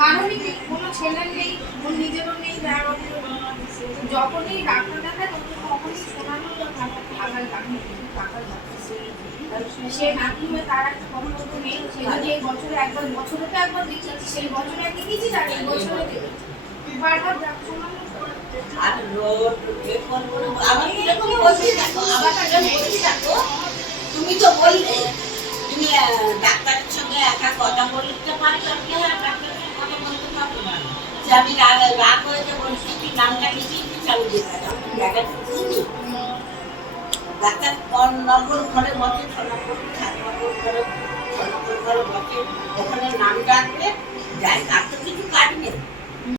কারণই নেই, কোনো ছেলের নেই, ওর নিজেরও নেই, যখনই ডাক্তার দেখায় তখনই শোনানো টাকার সে নাকি হয়ে তার একটা কর্তব্য নেই। সে যদি এই বছরে একবার, বছরে তো একবার দিচ্ছি, সেই বছরে একদিন দিচ্ছি, আর এই বছরে বারবার শোনানো। আর রোড আবার এরকম বলতে থাকো, আবার বলতে থাকো। তুমি তো বললে তুমি ডাক্তারের সঙ্গে একা কথা বলতে পারছো, আমি হ্যাঁ ডাক্তারের সঙ্গে কথা বলতে পারবো না। যে আমি রাগ হয়েছে বলছি কি নামটা লিখিয়েছি চালু দিয়ে আমি জায়গাটা চিনি। ডাক্তার কোন নম্বর ঘরে বসে, 6 নম্বর 7 নম্বর ঘরে, 6 নম্বর ঘরে বসে, ওখানে নাম ডাকবে